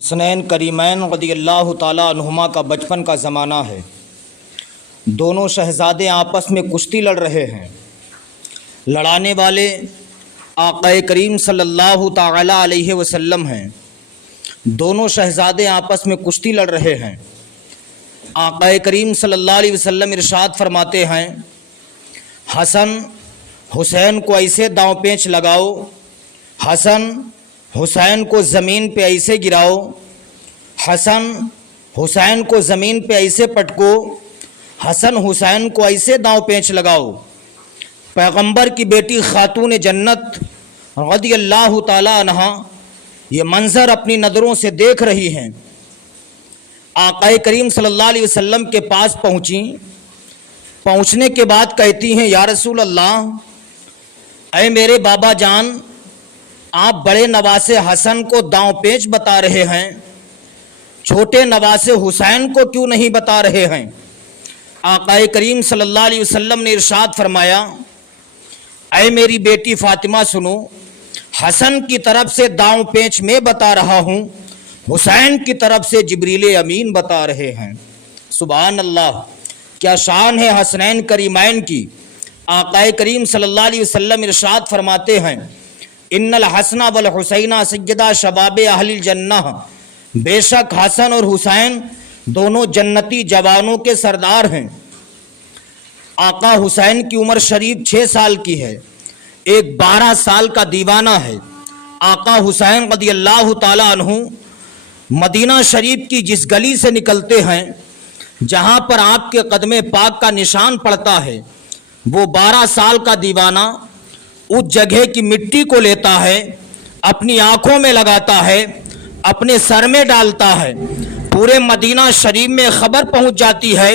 حسنین کریمین رضی اللہ تعالیٰ عنہما کا بچپن کا زمانہ ہے۔ دونوں شہزادے آپس میں کشتی لڑ رہے ہیں۔ لڑانے والے آقا کریم صلی اللہ تعالیٰ علیہ وسلم ہیں۔ دونوں شہزادے آپس میں کشتی لڑ رہے ہیں۔ آقا کریم صلی اللہ علیہ وسلم ارشاد فرماتے ہیں، حسن حسین کو ایسے داؤں پیچ لگاؤ، حسن حسین کو زمین پہ ایسے گراؤ، حسن حسین کو زمین پہ ایسے پٹکو، حسن حسین کو ایسے داؤں پیچ لگاؤ۔ پیغمبر کی بیٹی خاتون جنت رضی اللہ تعالی عنہا یہ منظر اپنی نظروں سے دیکھ رہی ہیں۔ آقا کریم صلی اللہ علیہ وسلم کے پاس پہنچیں۔ پہنچنے کے بعد کہتی ہیں، یا رسول اللہ، اے میرے بابا جان، آپ بڑے نواسے حسن کو داؤں پیچ بتا رہے ہیں، چھوٹے نواسے حسین کو کیوں نہیں بتا رہے ہیں؟ آقا کریم صلی اللہ علیہ وسلم نے ارشاد فرمایا، اے میری بیٹی فاطمہ سنو، حسن کی طرف سے داؤں پیچ میں بتا رہا ہوں، حسین کی طرف سے جبریل امین بتا رہے ہیں۔ سبحان اللہ، کیا شان ہے حسنین کریمین کی۔ آقا کریم صلی اللہ علیہ وسلم ارشاد فرماتے ہیں، ان الحسن والحسین سیدہ شباب اہل الجنہ، بے شک حسن اور حسین دونوں جنتی جوانوں کے سردار ہیں۔ آقا حسین کی عمر شریف 6 سال کی ہے، ایک 12 سال کا دیوانہ ہے۔ آقا حسین رضی اللہ تعالی عنہ مدینہ شریف کی جس گلی سے نکلتے ہیں جہاں پر آپ کے قدم پاک کا نشان پڑتا ہے، وہ 12 سال کا دیوانہ اس جگہ کی مٹی کو لیتا ہے، اپنی آنکھوں میں لگاتا ہے، اپنے سر میں ڈالتا ہے۔ پورے مدینہ شریف میں خبر پہنچ جاتی ہے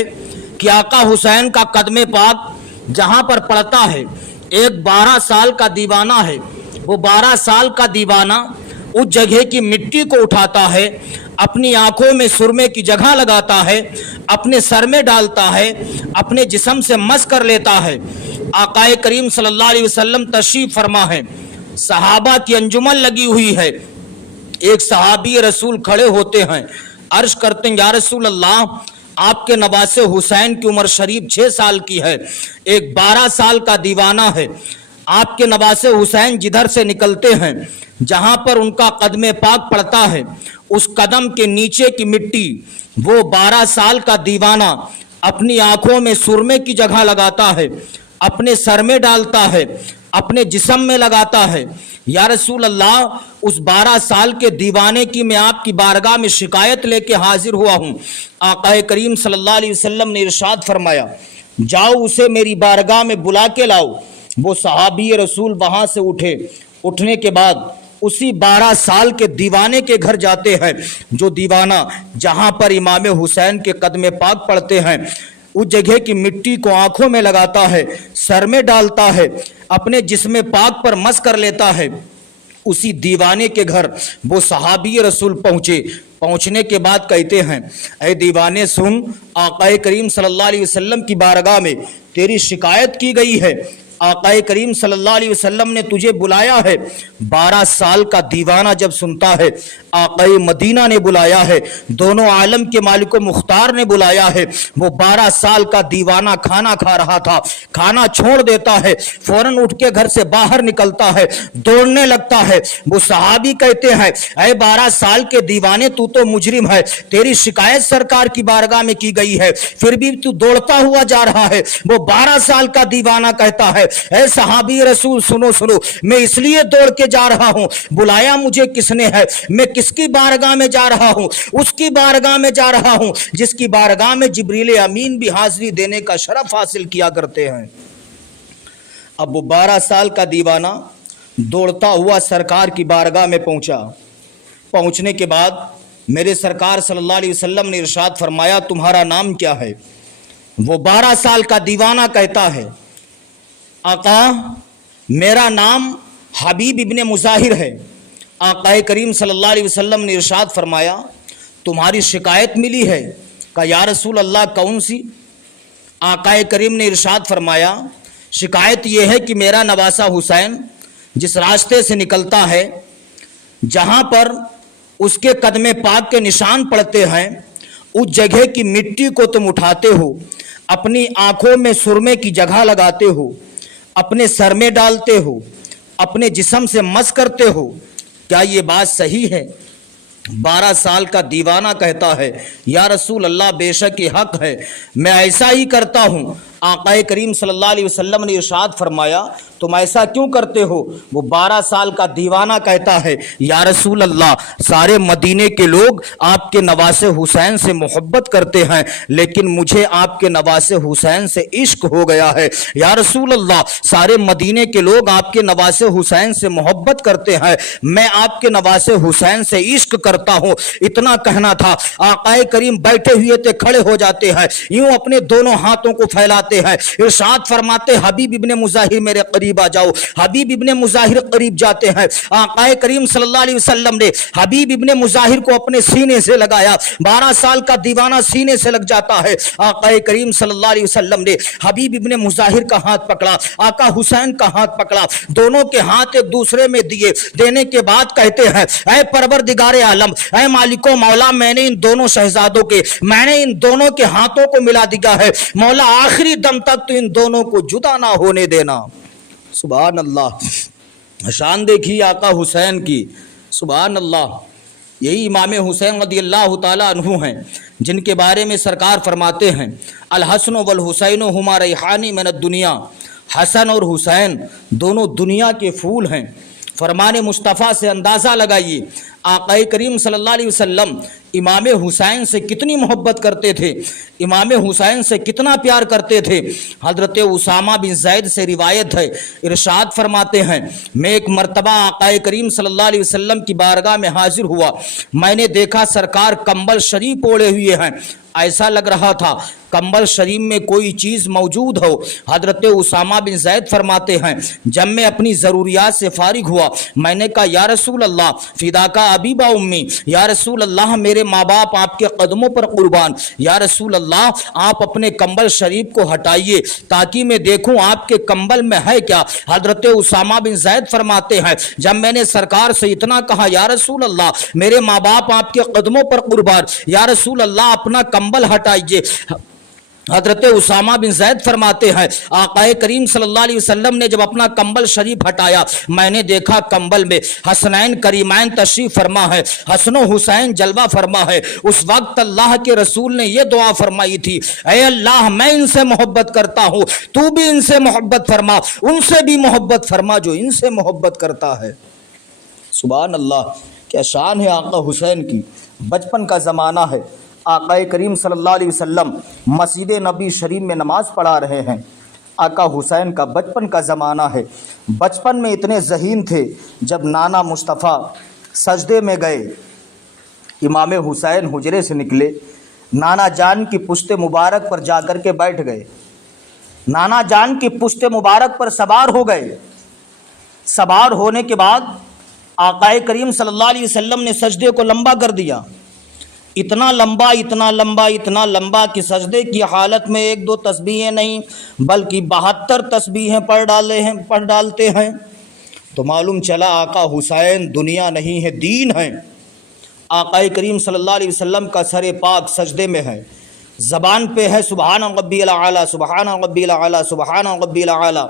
کہ آقا حسین کا قدم پاک جہاں پر پڑتا ہے، ایک 12 سال کا دیوانہ ہے۔ وہ 12 سال کا دیوانہ اس جگہ کی مٹی کو اٹھاتا ہے، اپنی آنکھوں میں سرمے کی جگہ لگاتا ہے، اپنے سر میں ڈالتا ہے، اپنے جسم سے مس کر لیتا ہے۔ آقا کریم صلی اللہ علیہ وسلم تشریف فرما ہے، صحابہ کی انجمن لگی ہوئی ہے۔ ایک صحابی رسول کھڑے ہوتے ہیں، عرض کرتے ہیں، یا رسول اللہ، آپ کے نواسے حسین کی عمر شریف 6 سال کی ہے، ایک 12 سال کا دیوانہ ہے۔ آپ کے نواسے حسین جدھر سے نکلتے ہیں، جہاں پر ان کا قدم پاک پڑتا ہے، اس قدم کے نیچے کی مٹی وہ 12 سال کا دیوانہ اپنی آنکھوں میں سرمے کی جگہ لگاتا ہے، اپنے سر میں ڈالتا ہے، اپنے جسم میں لگاتا ہے۔ یا رسول اللہ، اس 12 سال کے دیوانے کی میں آپ کی بارگاہ میں شکایت لے کے حاضر ہوا ہوں۔ آقا کریم صلی اللہ علیہ وسلم نے ارشاد فرمایا، جاؤ اسے میری بارگاہ میں بلا کے لاؤ۔ وہ صحابی رسول وہاں سے اٹھنے کے بعد اسی 12 سال کے دیوانے کے گھر جاتے ہیں، جو دیوانہ جہاں پر امام حسین کے قدم پاک پڑتے ہیں، اس جگہ کی مٹی کو آنکھوں میں لگاتا ہے، سر میں ڈالتا ہے، اپنے جسم پاک پر مس کر لیتا ہے۔ اسی دیوانے کے گھر وہ صحابی رسول پہنچنے کے بعد کہتے ہیں، اے دیوانے سن، آقا کریم صلی اللہ علیہ وسلم کی بارگاہ میں تیری شکایت کی گئی ہے، آقا کریم صلی اللہ علیہ وسلم نے تجھے بلایا ہے۔ 12 سال کا دیوانہ جب سنتا ہے، آقا مدینہ نے بلایا ہے، دونوں عالم کے مالک و مختار نے بلایا ہے۔ وہ 12 سال کا دیوانہ کھانا کھا رہا تھا، کھانا چھوڑ دیتا ہے، فوراً اٹھ کے گھر سے باہر نکلتا ہے، دوڑنے لگتا ہے۔ وہ صحابی کہتے ہیں، اے 12 سال کے دیوانے، تو مجرم ہے، تیری شکایت سرکار کی بارگاہ میں کی گئی ہے، پھر بھی تو دوڑتا ہوا جا رہا ہے۔ وہ 12 سال کا دیوانہ کہتا ہے، اے صحابی رسول سنو، میں اس لیے دوڑ کے جا رہا ہوں، بلایا مجھے کس نے ہے، میں کس کی بارگاہ میں جا رہا ہوں؟ اس کی بارگاہ میں جا رہا ہوں جس کی بارگاہ میں جبریل امین بھی حاضری دینے کا شرف حاصل کیا کرتے ہیں۔ اب وہ 12 سال کا دیوانہ دوڑتا ہوا سرکار کی بارگاہ میں پہنچنے کے بعد میرے سرکار صلی اللہ علیہ وسلم نے ارشاد فرمایا، تمہارا نام کیا ہے؟ وہ 12 سال کا دیوانہ کہتا ہے، آقا میرا نام حبیب ابن مظاہر ہے۔ آقا کریم صلی اللہ علیہ وسلم نے ارشاد فرمایا، تمہاری شکایت ملی ہے؟ کہا، یا رسول اللہ کون سی؟ آقا کریم نے ارشاد فرمایا، شکایت یہ ہے کہ میرا نواسہ حسین جس راستے سے نکلتا ہے، جہاں پر اس کے قدم پاک کے نشان پڑتے ہیں، اس جگہ کی مٹی کو تم اٹھاتے ہو، اپنی آنکھوں میں سرمے کی جگہ لگاتے ہو، اپنے سر میں ڈالتے ہو، اپنے جسم سے مس کرتے ہو، کیا یہ بات صحیح ہے؟ 12 سال کا دیوانہ کہتا ہے یا رسول اللہ بے شک یہ حق ہے، میں ایسا ہی کرتا ہوں۔ آقا کریم صلی اللہ علیہ وسلم نے ارشاد فرمایا تم ایسا کیوں کرتے ہو؟ وہ 12 سال کا دیوانہ کہتا ہے یا رسول اللہ سارے مدینے کے لوگ آپ کے نواسے حسین سے محبت کرتے ہیں، لیکن مجھے آپ کے نواسے حسین سے عشق ہو گیا ہے۔ یا رسول اللہ سارے مدینے کے لوگ آپ کے نواسے حسین سے محبت کرتے ہیں، میں آپ کے نواسے حسین سے عشق کرتا ہوں۔ اتنا کہنا تھا، آقا کریم بیٹھے ہوئے تھے، کھڑے ہو جاتے ہیں، یوں اپنے دونوں ہاتھوں کو پھیلاتے ہیں، ارشاد فرماتے حبیب ابن مظاہر میرے قریب آ جاؤ۔ حبیب ابن مظاہر قریب جاتے ہیں، آقا کریم صلی اللہ علیہ وسلم نے حبیب ابن مظاہر کو اپنے سینے سے لگایا۔ 12 سال کا دیوانہ سینے سے لگ جاتا ہے۔ آقا کریم صلی اللہ علیہ وسلم نے حبیب ابن مظاہر کا ہاتھ پکڑا، آقا حسین کا ہاتھ پکڑا، دونوں کے ہاتھ ایک دوسرے میں دیے، دینے کے بعد کہتے ہیں اے پروردگار عالم، اے مالک و مولا، میں نے ان دونوں شہزادوں کے، میں نے ان دونوں کے ہاتھوں کو ملا دیا ہے، مولا آخری دم تک تو ان دونوں کو جدا نہ ہونے دینا۔ سبحان اللہ، شان دیکھی آقا حسین کی، سبحان اللہ۔ یہی امام حسین رضی اللہ تعالیٰ عنہ ہیں جن کے بارے میں سرکار فرماتے ہیں الحسن والحسین ہما ریحانی من الدنیا، حسن اور حسین دونوں دنیا کے پھول ہیں۔ فرمان مصطفیٰ سے اندازہ لگائیے آقا کریم صلی اللہ علیہ وسلم امام حسین سے کتنی محبت کرتے تھے، امام حسین سے کتنا پیار کرتے تھے۔ حضرت اسامہ بن زید سے روایت ہے، ارشاد فرماتے ہیں میں ایک مرتبہ آقا کریم صلی اللہ علیہ وسلم کی بارگاہ میں حاضر ہوا، میں نے دیکھا سرکار کمبل شریف اوڑھے ہوئے ہیں، ایسا لگ رہا تھا کمبل شریف میں کوئی چیز موجود ہو۔ حضرت اسامہ بن زید فرماتے ہیں جب میں اپنی ضروریات سے فارغ ہوا میں نے کہا یا رسول اللہ فداکا ابی و امی، یا رسول اللہ میرے ماں باپ آپ کے قدموں پر قربان، یا رسول اللہ آپ اپنے کمبل شریف کو ہٹائیے تاکہ میں دیکھوں آپ کے کمبل میں ہے کیا۔ حضرت اسامہ بن زید فرماتے ہیں جب میں نے سرکار سے اتنا کہا یا رسول اللہ میرے ماں باپ آپ کے قدموں پر قربان، یا رسول اللہ اپنا کمبل ہٹائیے، حضرت اسامہ بن زید فرماتے ہیں آقا کریم صلی اللہ علیہ وسلم نے جب اپنا کمبل شریف ہٹایا میں نے دیکھا کمبل میں حسنین کریمین تشریف فرما ہے، حسن و حسین جلوہ فرما ہے۔ اس وقت اللہ کے رسول نے یہ دعا فرمائی تھی اے اللہ میں ان سے محبت کرتا ہوں، تو بھی ان سے محبت فرما، ان سے بھی محبت فرما جو ان سے محبت کرتا ہے۔ سبحان اللہ، کیا شان ہے آقا حسین کی۔ بچپن کا زمانہ ہے، آقا کریم صلی اللہ علیہ وسلم مسجد نبی شریف میں نماز پڑھا رہے ہیں، آقا حسین کا بچپن کا زمانہ ہے۔ بچپن میں اتنے ذہین تھے جب نانا مصطفیٰ سجدے میں گئے، امام حسین حجرے سے نکلے، نانا جان کی پشت مبارک پر جا کر کے بیٹھ گئے، نانا جان کی پشت مبارک پر سوار ہو گئے۔ سوار ہونے کے بعد آقا کریم صلی اللہ علیہ وسلم نے سجدے کو لمبا کر دیا، اتنا لمبا اتنا لمبا اتنا لمبا کہ سجدے کی حالت میں 1-2 تسبیحیں نہیں بلکہ 72 تسبیحیں پڑھ ڈالتے ہیں۔ تو معلوم چلا آقا حسین دنیا نہیں ہے دین ہے۔ آقا کریم صلی اللہ علیہ وسلم کا سر پاک سجدے میں ہے، زبان پہ ہے سبحان ربی الاعلیٰ سبحان ربی الاعلیٰ سبحان ربی الاعلیٰ،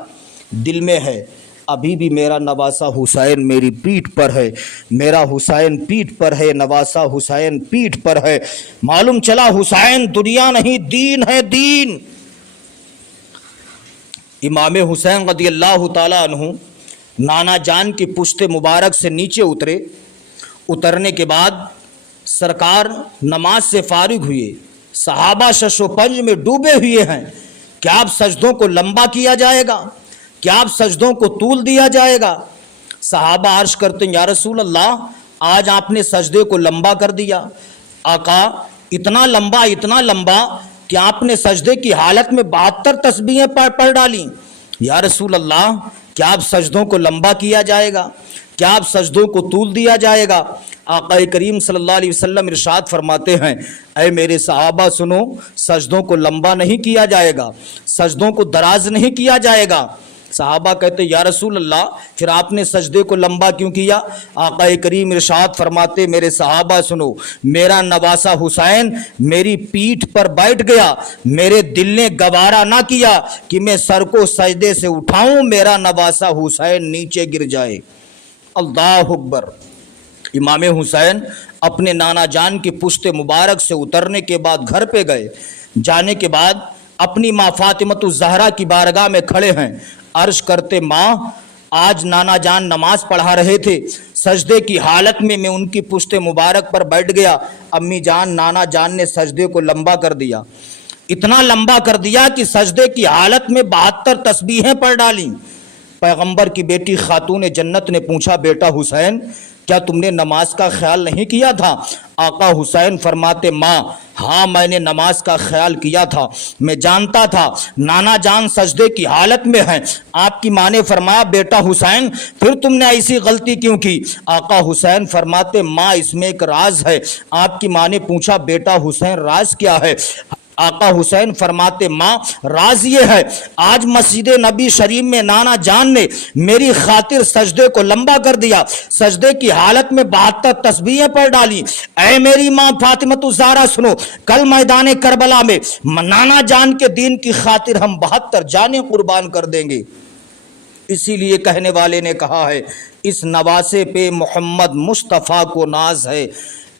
دل میں ہے ابھی بھی میرا نواسا حسین میری پیٹھ پر ہے، میرا حسین پیٹھ پر ہے، نواسا حسین پیٹھ پر ہے۔ معلوم چلا حسین دنیا نہیں دین ہے دین۔ امام حسین رضی اللہ تعالیٰ عنہ نانا جان کی پشت مبارک سے نیچے اترے، اترنے کے بعد سرکار نماز سے فارغ ہوئے، صحابہ شش و پنج میں ڈوبے ہوئے ہیں، کیا اب سجدوں کو لمبا کیا جائے گا، کیا اب سجدوں کو طول دیا جائے گا؟ صحابہ عرض کرتے ہیں یا رسول اللہ آج آپ نے سجدے کو لمبا کر دیا، آقا اتنا لمبا کہ آپ نے سجدے کی حالت میں 72 تسبیحیں پڑھ ڈالیں۔ یا رسول اللہ کیا اب سجدوں کو لمبا کیا جائے گا، کیا اب سجدوں کو طول دیا جائے گا؟ آقا کریم صلی اللہ علیہ وسلم ارشاد فرماتے ہیں اے میرے صحابہ سنو، سجدوں کو لمبا نہیں کیا جائے گا، سجدوں کو دراز نہیں کیا جائے گا، صحابہ کہتے یا رسول اللہ پھر آپ نے سجدے کو لمبا کیوں کیا؟ آقا کریم ارشاد فرماتے میرے صحابہ سنو، میرا نواسہ حسین میری پیٹھ پر بیٹھ گیا، میرے دل نے گوارا نہ کیا کہ میں سر کو سجدے سے اٹھاؤں، میرا نواسہ حسین نیچے گر جائے۔ اللہ اکبر۔ امام حسین اپنے نانا جان کی پشت مبارک سے اترنے کے بعد گھر پہ گئے، جانے کے بعد اپنی ماں فاطمۃ الزہرا کی بارگاہ میں کھڑے ہیں، عرض کرتے ماں آج نانا جان نماز پڑھا رہے تھے، سجدے کی حالت میں ان کی پشت مبارک پر بیٹھ گیا، امی جان نانا جان نے سجدے کو لمبا کر دیا، اتنا لمبا کر دیا کہ سجدے کی حالت میں 72 تسبیحیں پڑھ ڈالیں۔ پیغمبر کی بیٹی خاتون جنت نے پوچھا بیٹا حسین کیا تم نے نماز کا خیال نہیں کیا تھا؟ آقا حسین فرماتے ماں ہاں میں نے نماز کا خیال کیا تھا، میں جانتا تھا نانا جان سجدے کی حالت میں ہیں۔ آپ کی ماں نے فرمایا بیٹا حسین پھر تم نے ایسی غلطی کیوں کی؟ آقا حسین فرماتے ماں اس میں ایک راز ہے۔ آپ کی ماں نے پوچھا بیٹا حسین راز کیا ہے؟ آقا حسین فرماتے ماں راز یہ ہے آج مسجد نبی شریف میں نانا جان نے میری خاطر سجدے کو لمبا کر دیا، سجدے کی حالت میں 72 تسبیحیں پڑھ ڈالی۔ اے میری ماں فاطمۃ الزہرا سنو، کل میدان کربلا میں نانا جان کے دین کی خاطر ہم 72 جانیں قربان کر دیں گے۔ اسی لیے کہنے والے نے کہا ہے اس نواسے پہ محمد مصطفیٰ کو ناز ہے،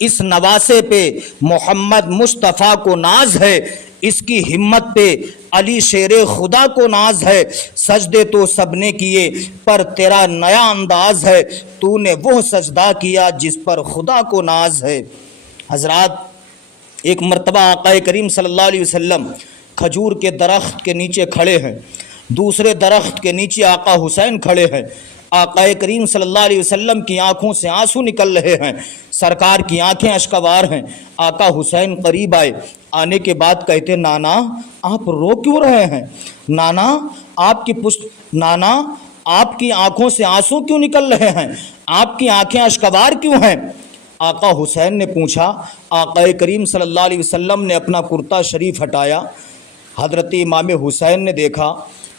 اس نواسے پہ محمد مصطفیٰ کو ناز ہے، اس کی ہمت پہ علی شیر خدا کو ناز ہے، سجدے تو سب نے کیے پر تیرا نیا انداز ہے، تو نے وہ سجدہ کیا جس پر خدا کو ناز ہے۔ حضرات ایک مرتبہ آقا کریم صلی اللہ علیہ وسلم کھجور کے درخت کے نیچے کھڑے ہیں، دوسرے درخت کے نیچے آقا حسین کھڑے ہیں، آقا کریم صلی اللہ علیہ وسلم کی آنکھوں سے آنسو نکل رہے ہیں، سرکار کی آنکھیں اشکوار ہیں۔ آقا حسین قریب آئے، آنے کے بعد کہتے نانا آپ رو کیوں رہے ہیں؟ نانا آپ کی آنکھوں سے آنسو کیوں نکل رہے ہیں؟ آپ کی آنکھیں اشکوار کیوں ہیں؟ آقا حسین نے پوچھا، آقا کریم صلی اللہ علیہ وسلم نے اپنا کرتا شریف ہٹایا، حضرت امام حسین نے دیکھا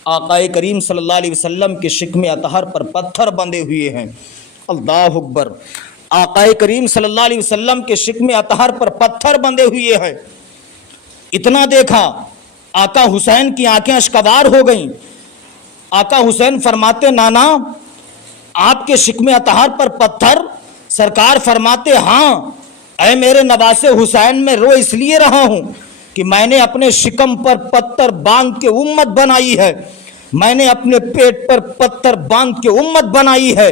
آقا کریم صلی اللہ علیہ وسلم کے شکم اطہر پر پتھر بندھے ہوئے ہیں۔ اللہ اکبر۔ آقا کریم صلی اللہ علیہ وسلم کے شکم اطہر پر پتھر بندھے ہوئے ہیں، اتنا دیکھا آقا حسین کی آنکھیں اشکوار ہو گئیں۔ آقا حسین فرماتے نانا آپ کے شکم اطہر پر پتھر؟ سرکار فرماتے ہاں اے میرے نواسے حسین میں رو اس لیے رہا ہوں کہ میں نے اپنے شکم پر پتھر باندھ کے امت بنائی ہے، میں نے اپنے پیٹ پر پتھر باندھ کے امت بنائی ہے۔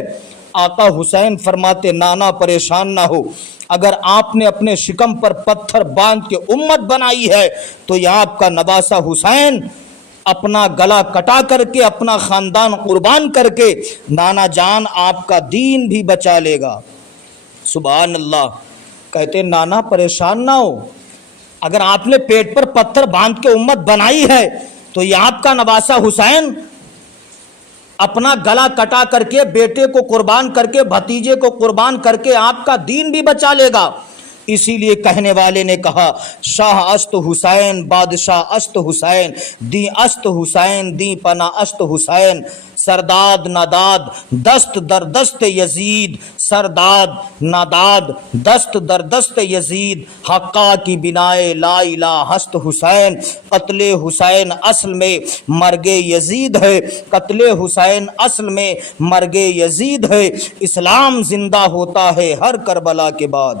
آقا حسین فرماتے نانا پریشان نہ ہو، اگر آپ نے اپنے شکم پر پتھر باندھ کے امت بنائی ہے تو یہ آپ کا نواسہ حسین اپنا گلا کٹا کر کے اپنا خاندان قربان کر کے نانا جان آپ کا دین بھی بچا لے گا۔ سبحان اللہ۔ کہتے نانا پریشان نہ ہو، اگر آپ نے پیٹ پر پتھر باندھ کے امت بنائی ہے تو یہ آپ کا نواسہ حسین اپنا گلا کٹا کر کے بیٹے کو قربان کر کے بھتیجے کو قربان کر کے آپ کا دین بھی بچا لے گا۔ اسی لیے کہنے والے نے کہا شاہ است حسین بادشاہ است حسین دی است حسین دی پناہ است حسین، سرداد ناداد دست در دست یزید، سرداد ناداد دست در دست یزید، حقا کی بنائے لا الہ ہست حسین، قتل حسین اصل میں مرگ یزید ہے، قتل حسین اصل میں مرگ یزید ہے، اسلام زندہ ہوتا ہے ہر کربلا کے بعد۔